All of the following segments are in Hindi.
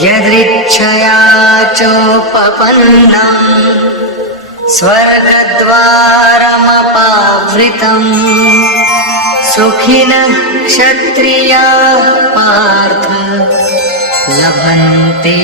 यदृच्छया चोपपन्नम् स्वर्गद्वारमपावृतम् सुखिनः क्षत्रियाः पार्थ लभन्ते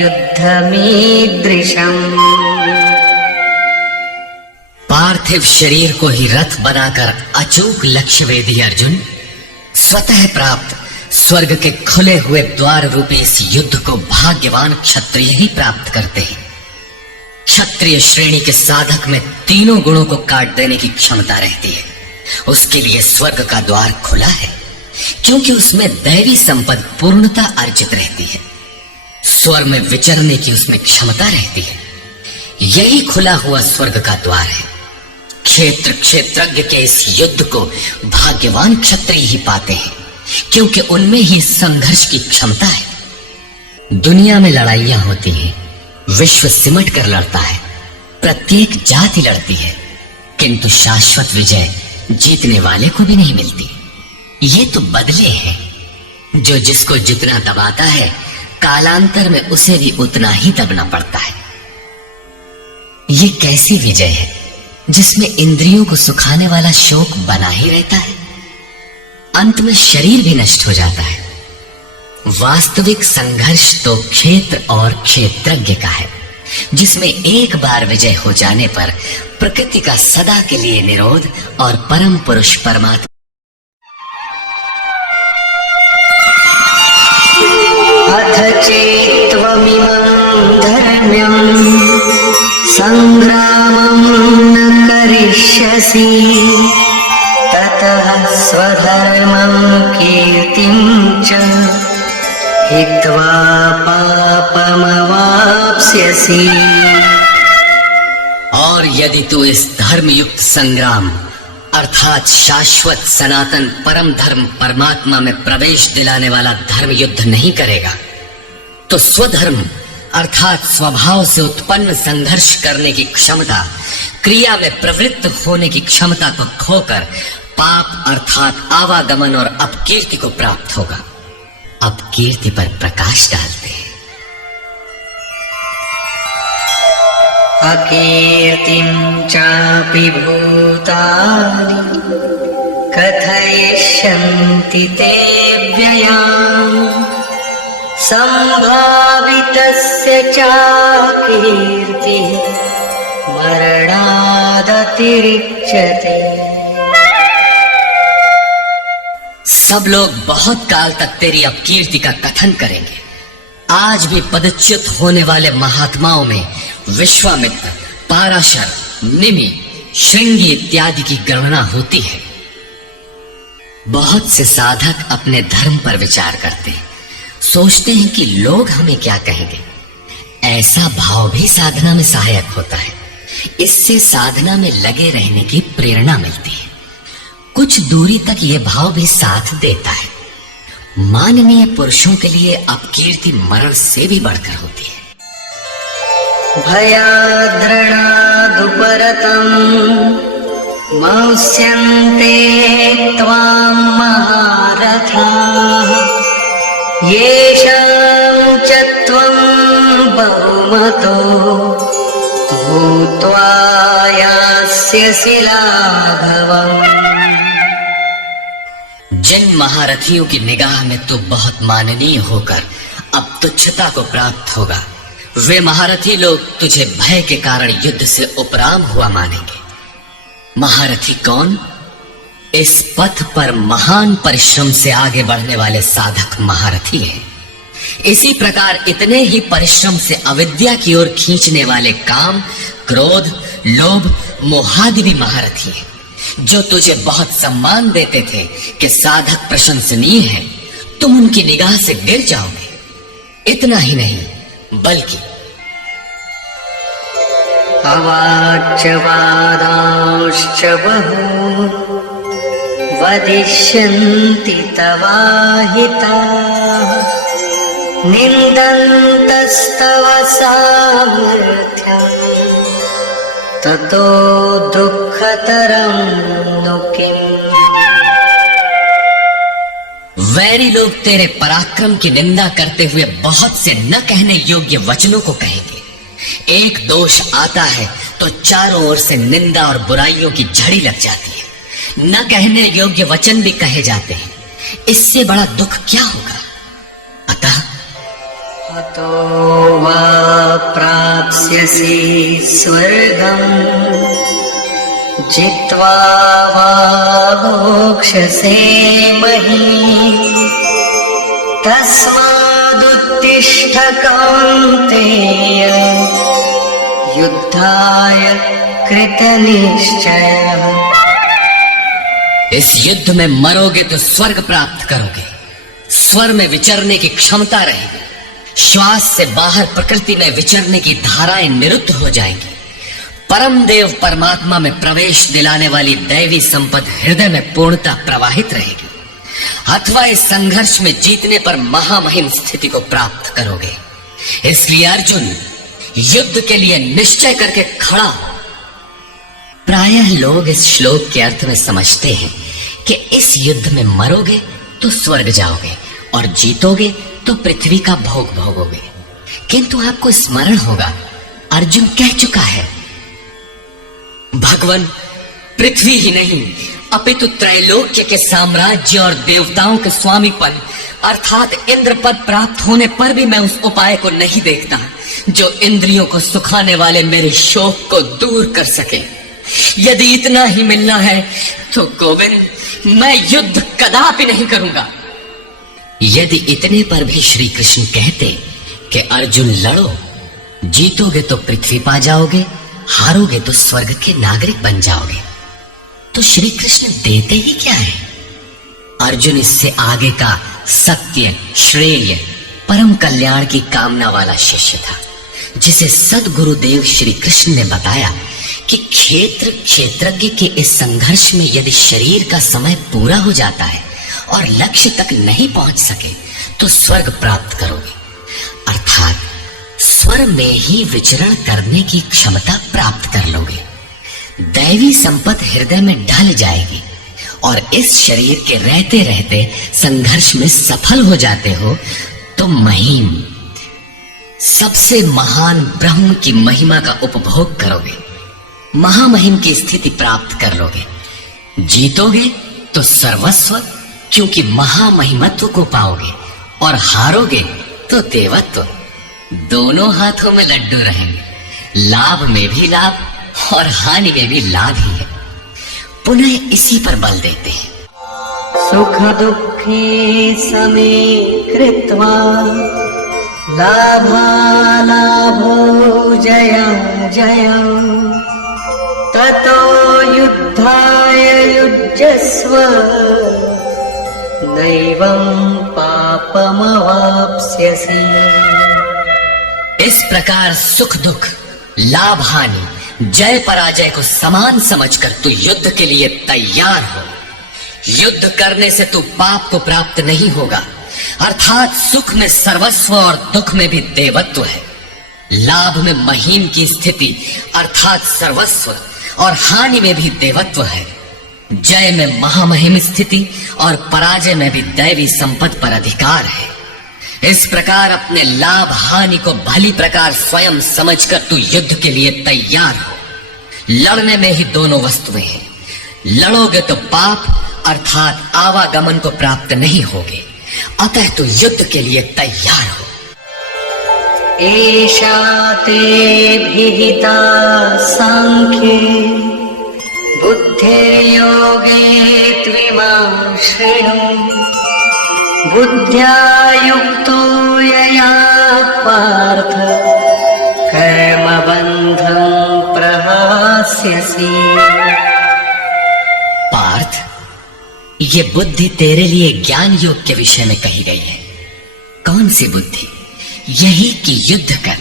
युद्धमीदृशम्। पार्थिव शरीर को ही रथ बनाकर अचूक लक्ष्य वेदी अर्जुन स्वतः प्राप्त स्वर्ग के खुले हुए द्वार रूपी इस युद्ध को भाग्यवान क्षत्रिय ही प्राप्त करते हैं। क्षत्रिय श्रेणी के साधक में तीनों गुणों को काट देने की क्षमता रहती है। उसके लिए स्वर्ग का द्वार खुला है, क्योंकि उसमें दैवी संपद पूर्णता अर्जित रहती है। स्वर्ग में विचरने की उसमें क्षमता रहती है। यही खुला हुआ स्वर्ग का द्वार है। क्षेत्र क्षेत्रज्ञ के इस युद्ध को भाग्यवान क्षत्रिय ही पाते हैं, क्योंकि उनमें ही संघर्ष की क्षमता है। दुनिया में लड़ाइयां होती हैं, विश्व सिमट कर लड़ता है, प्रत्येक जाति लड़ती है, किंतु शाश्वत विजय जीतने वाले को भी नहीं मिलती। ये तो बदले हैं। जो जिसको जितना दबाता है, कालांतर में उसे भी उतना ही दबना पड़ता है। ये कैसी विजय है जिसमें इंद्रियों को सुखाने वाला शोक बना ही रहता है, अंत में शरीर भी नष्ट हो जाता है। वास्तविक संघर्ष तो क्षेत्र और क्षेत्रज्ञ का है, जिसमें एक बार विजय हो जाने पर प्रकृति का सदा के लिए निरोध और परम पुरुष परमात्मा अथ चेत्त्वमिमं धर्म्यं संग्रामं न करिष्यसि ततः स्वधर्मं कीर्तिं च हित्वा पापमवाप्स्यसि। और यदि तू इस धर्मयुक्त संग्राम अर्थात शाश्वत सनातन परम धर्म परमात्मा में प्रवेश दिलाने वाला धर्म युद्ध नहीं करेगा, तो स्वधर्म अर्थात स्वभाव से उत्पन्न संघर्ष करने की क्षमता, क्रिया में प्रवृत्त होने की क्षमता को खोकर पाप अर्थात आवागमन और अपकीर्ति को प्राप्त होगा। अपकीर्ति पर प्रकाश डालते हैं। अकीर्तिं चापि भूतानि कथयिष्यन्ति ते व्ययाम् सम्भावितस्य चाकीर्तिः मरणादतिरिच्यते। सब लोग बहुत काल तक तेरी अपकीर्ति का कथन करेंगे। आज भी पदच्युत होने वाले महात्माओं में विश्वामित्र, पाराशर, निमि, श्रृंगी इत्यादि की गणना होती है। बहुत से साधक अपने धर्म पर विचार करते हैं, सोचते हैं कि लोग हमें क्या कहेंगे। ऐसा भाव भी साधना में सहायक होता है। इससे साधना में लगे रहने की प्रेरणा मिलती है। कुछ दूरी तक यह भाव भी साथ देता है। माननीय पुरुषों के लिए अपकीर्ति मरण से भी बढ़कर होती है। भयाद्रणादुपरतम् मंस्यन्ते त्वां महारथाः येषां च त्वं बहुमतो भूत्वा यास्यसि लाघवम्। जिन महारथियों की निगाह में तू बहुत माननीय होकर अब तुच्छता को प्राप्त होगा, वे महारथी लोग तुझे भय के कारण युद्ध से उपराम हुआ मानेंगे। महारथी कौन? इस पथ पर महान परिश्रम से आगे बढ़ने वाले साधक महारथी हैं। इसी प्रकार इतने ही परिश्रम से अविद्या की ओर खींचने वाले काम, क्रोध, लोभ, मोहादि भी महारथी हैं, जो तुझे बहुत सम्मान देते थे कि साधक प्रशंसनीय है। तुम उनकी निगाह से गिर जाओगे। इतना ही नहीं, बल्कि अवाच्य वादांश्च बहून् वदिष्यन्ति तवाहिताः निन्दन्तस्तव सामर्थ्यम् ततो दुःखतरं नु किम्। वैरी लोग तेरे पराक्रम की निंदा करते हुए बहुत से न कहने योग्य वचनों को कहेंगे। एक दोष आता है तो चारों ओर से निंदा और बुराइयों की झड़ी लग जाती है। न कहने योग्य वचन भी कहे जाते हैं। इससे बड़ा दुख क्या होगा? अतः हतो वा प्राप्स्यसि स्वर्गम् जित्वा वा भोक्ष्यसे महीम् तस्मादुत्तिष्ठ कौन्तेय युद्धाय कृतनिश्चयः। इस युद्ध में मरोगे तो स्वर्ग प्राप्त करोगे। स्वर में विचरने की क्षमता रहेगी। श्वास से बाहर प्रकृति में विचरने की धाराएं निरुद्ध हो जाएंगी। परम देव परमात्मा में प्रवेश दिलाने वाली दैवी संपद हृदय में पूर्णता प्रवाहित रहेगी। अथवा इस संघर्ष में जीतने पर महामहिम स्थिति को प्राप्त करोगे। इसलिए अर्जुन, युद्ध के लिए निश्चय करके खड़ा हो। प्रायः लोग इस श्लोक के अर्थ में समझते हैं कि इस युद्ध में मरोगे तो स्वर्ग जाओगे और जीतोगे तो पृथ्वी का भोग भोगोगे। किंतु आपको स्मरण होगा, अर्जुन कह चुका है, भगवान पृथ्वी ही नहीं अपितु त्रैलोक्य के साम्राज्य और देवताओं के स्वामीपन अर्थात इंद्र पद प्राप्त होने पर भी मैं उस उपाय को नहीं देखता जो इंद्रियों को सुखाने वाले मेरे शोक को दूर कर सके। यदि इतना ही मिलना है तो गोविंद, मैं युद्ध कदापि नहीं करूंगा। यदि इतने पर भी श्री कृष्ण कहते कि अर्जुन लड़ो, जीतोगे तो पृथ्वी पा जाओगे, हारोगे तो स्वर्ग के नागरिक बन जाओगे, तो श्री कृष्ण देते ही क्या है? अर्जुन इससे आगे का सत्य, श्रेय, परम कल्याण की कामना वाला शिष्य था, जिसे सद्गुरुदेव श्री कृष्ण ने बताया कि क्षेत्रज्ञ के इस संघर्ष में यदि शरीर का समय पूरा हो जाता है और लक्ष्य तक नहीं पहुंच सके तो स्वर्ग प्राप्त करोगे, अर्थात स्वर में ही विचरण करने की क्षमता प्राप्त कर लोगे। दैवी संपत हृदय में ढल जाएगी और इस शरीर के रहते रहते संघर्ष में सफल हो जाते हो तो महिम, सबसे महान ब्रह्म की महिमा का उपभोग करोगे, महामहिम की स्थिति प्राप्त कर लोगे। जीतोगे तो सर्वस्व, क्योंकि महामहिमत्व को पाओगे, और हारोगे तो देवत्व। दोनों हाथों में लड्डू रहेंगे, लाभ में भी लाभ और हानि में भी लाभ ही है। पुनः इसी पर बल देते हैं, सुख दुःखे समे कृत्वा लाभालाभो जयं जयं ततो युद्धाय युज्यस्व नैवं पापमवाप्स्यसि। इस प्रकार सुख दुख, लाभ हानि, जय पराजय को समान समझकर तू युद्ध के लिए तैयार हो। युद्ध करने से तू पाप को प्राप्त नहीं होगा, अर्थात सुख में सर्वस्व और दुख में भी देवत्व है। लाभ में महिम की स्थिति अर्थात सर्वस्व और हानि में भी देवत्व है। जय में महामहिम स्थिति और पराजय में भी दैवी संपत्ति पर अधिकार है। इस प्रकार अपने लाभ हानि को भली प्रकार स्वयं समझकर तू युद्ध के लिए तैयार हो। लड़ने में ही दोनों वस्तुएं हैं। लड़ोगे तो पाप अर्थात आवागमन को प्राप्त नहीं होगे, अतः तू युद्ध के लिए तैयार हो। एषा ते विहिता सांख्ये बुद्धिर्योगे त्विमां शृणु बुद्ध्या युक्तो यया पार्थ कर्मबन्धं प्रहास्यसि। पार्थ, ये बुद्धि तेरे लिए ज्ञान योग के विषय में कही गई है। कौन सी बुद्धि? यही कि युद्ध कर।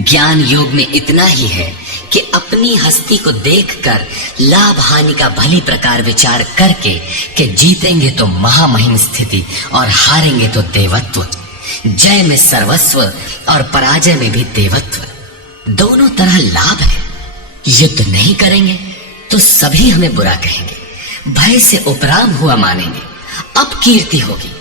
ज्ञान योग में इतना ही है कि अपनी हस्ती को देखकर लाभ हानि का भली प्रकार विचार करके कि जीतेंगे तो महामहिम स्थिति और हारेंगे तो देवत्व। जय में सर्वस्व और पराजय में भी देवत्व। दोनों तरह लाभ है। युद्ध नहीं करेंगे तो सभी हमें बुरा कहेंगे, भय से उपराम हुआ मानेंगे, अपकीर्ति होगी।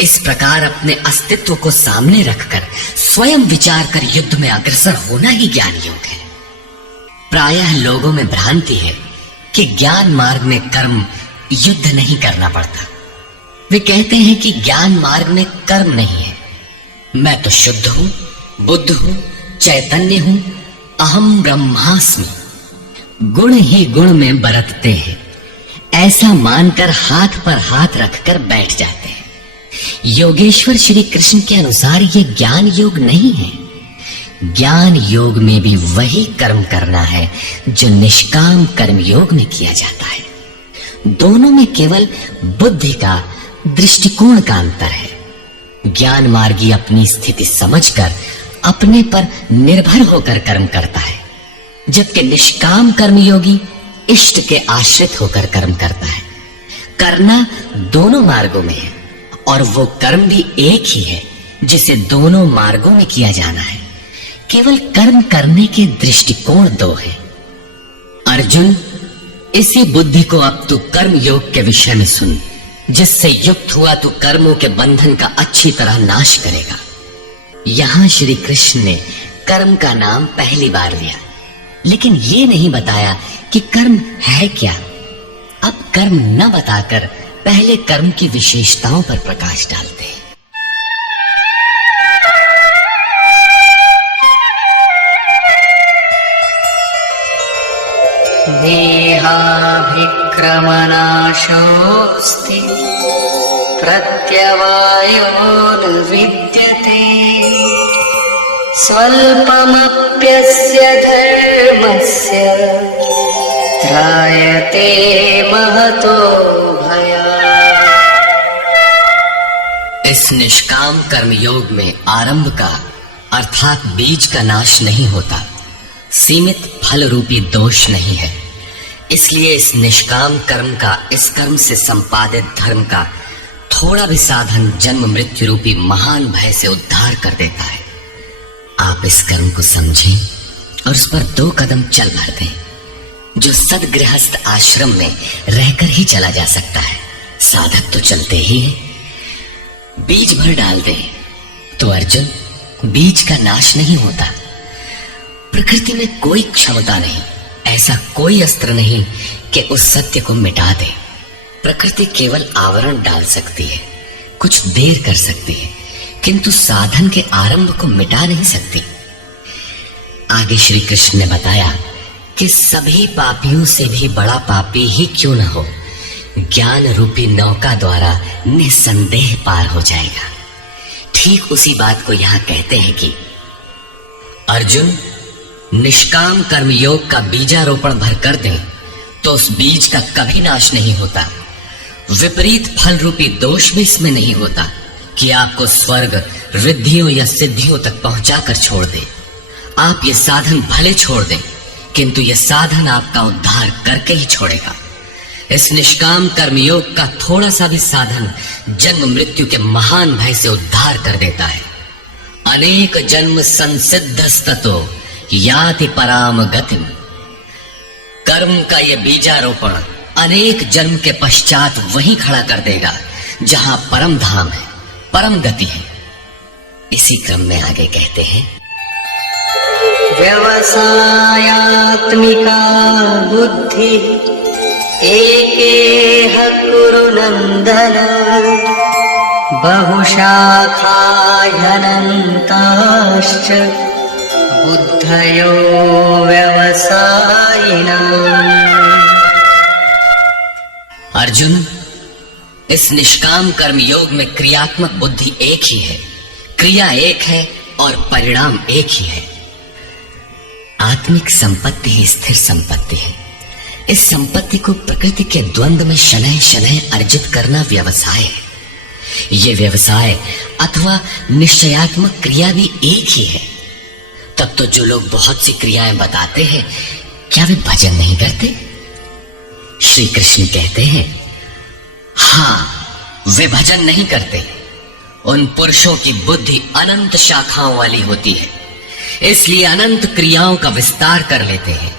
इस प्रकार अपने अस्तित्व को सामने रखकर स्वयं विचार कर युद्ध में अग्रसर होना ही ज्ञान योग है। प्रायः लोगों में भ्रांति है कि ज्ञान मार्ग में कर्म युद्ध नहीं करना पड़ता। वे कहते हैं कि ज्ञान मार्ग में कर्म नहीं है। मैं तो शुद्ध हूं, बुद्ध हूं, चैतन्य हूं, अहम ब्रह्मास्मि। गुण ही गुण में बरतते हैं, ऐसा मानकर हाथ पर हाथ रखकर बैठ जाते हैं। योगेश्वर श्री कृष्ण के अनुसार यह ज्ञान योग नहीं है। ज्ञान योग में भी वही कर्म करना है जो निष्काम कर्म योग में किया जाता है। दोनों में केवल बुद्धि का, दृष्टिकोण का अंतर है। ज्ञान मार्गी अपनी स्थिति समझकर अपने पर निर्भर होकर कर्म करता है, जबकि निष्काम कर्मयोगी इष्ट के आश्रित होकर कर्म करता है। करना दोनों मार्गों में है और वो कर्म भी एक ही है जिसे दोनों मार्गों में किया जाना है। केवल कर्म करने के दृष्टिकोण दो है। अर्जुन, इसी बुद्धि को अब तू कर्म योग के विषय में सुन, जिससे युक्त हुआ तू कर्मों के बंधन का अच्छी तरह नाश करेगा। यहां श्री कृष्ण ने कर्म का नाम पहली बार लिया, लेकिन ये नहीं बताया कि कर्म है क्या। अब कर्म न बताकर पहले कर्म की विशेषताओं पर प्रकाश डालते हैं। देहाभिक्रमनाशोऽस्ति प्रत्यवायो न विद्यते स्वल्पमप्यस्य धर्मस्य त्रायते महतो भयात्। इस निष्काम कर्म योग में आरंभ का अर्थात बीज का नाश नहीं होता, सीमित फल रूपी दोष नहीं है। इसलिए इस निष्काम कर्म का, इस कर्म से संपादित धर्म का थोड़ा भी साधन जन्म मृत्यु रूपी महान भय से उद्धार कर देता है। आप इस कर्म को समझें और उस पर 2 कदम चल भर दें, जो सदगृहस्थ आश्रम में रहकर ही चला जा सकता है। साधक तो चलते ही है। बीज भर डाल दें तो अर्जुन, बीज का नाश नहीं होता। प्रकृति में कोई क्षमता नहीं, ऐसा कोई अस्त्र नहीं कि उस सत्य को मिटा दे। प्रकृति केवल आवरण डाल सकती है, कुछ देर कर सकती है, किंतु साधन के आरंभ को मिटा नहीं सकती। आगे श्री कृष्ण ने बताया कि सभी पापियों से भी बड़ा पापी ही क्यों न हो, ज्ञान रूपी नौका द्वारा निसंदेह पार हो जाएगा। ठीक उसी बात को यहां कहते हैं कि अर्जुन, निष्काम कर्म योग का बीजारोपण भर कर दें तो उस बीज का कभी नाश नहीं होता। विपरीत फल रूपी दोष भी इसमें नहीं होता कि आपको स्वर्ग, रिद्धियों या सिद्धियों तक पहुंचाकर छोड़ दे। आप ये साधन भले छोड़ दें, किंतु यह साधन आपका उद्धार करके ही छोड़ेगा। इस निष्काम कर्मयोग का थोड़ा सा भी साधन जन्म मृत्यु के महान भय से उद्धार कर देता है। अनेक जन्म संसिद्धस्ततो याति पराम गतिम। कर्म का यह बीजारोपण अनेक जन्म के पश्चात वहीं खड़ा कर देगा जहां परम धाम है, परम गति है। इसी क्रम में आगे कहते हैं, व्यवसायात्मिका बुद्धि एकेह कुरु नन्दन बहुशाखा ह्यनन्ताश्च बुद्धयो व्यवसायिनाम्। अर्जुन, इस निष्काम कर्म योग में क्रियात्मक बुद्धि एक ही है, क्रिया एक है और परिणाम एक ही है। आत्मिक संपत्ति ही स्थिर संपत्ति है। इस संपत्ति को प्रकृति के द्वंद्व में शनैः शनैः अर्जित करना व्यवसाय है। ये व्यवसाय अथवा निश्चयात्मक क्रिया भी एक ही है। तब तो जो लोग बहुत सी क्रियाएं बताते हैं, क्या वे भजन नहीं करते? श्री कृष्ण कहते हैं, हाँ, वे भजन नहीं करते। उन पुरुषों की बुद्धि अनंत शाखाओं वाली होती है, इसलिए अनंत क्रियाओं का विस्तार कर लेते हैं।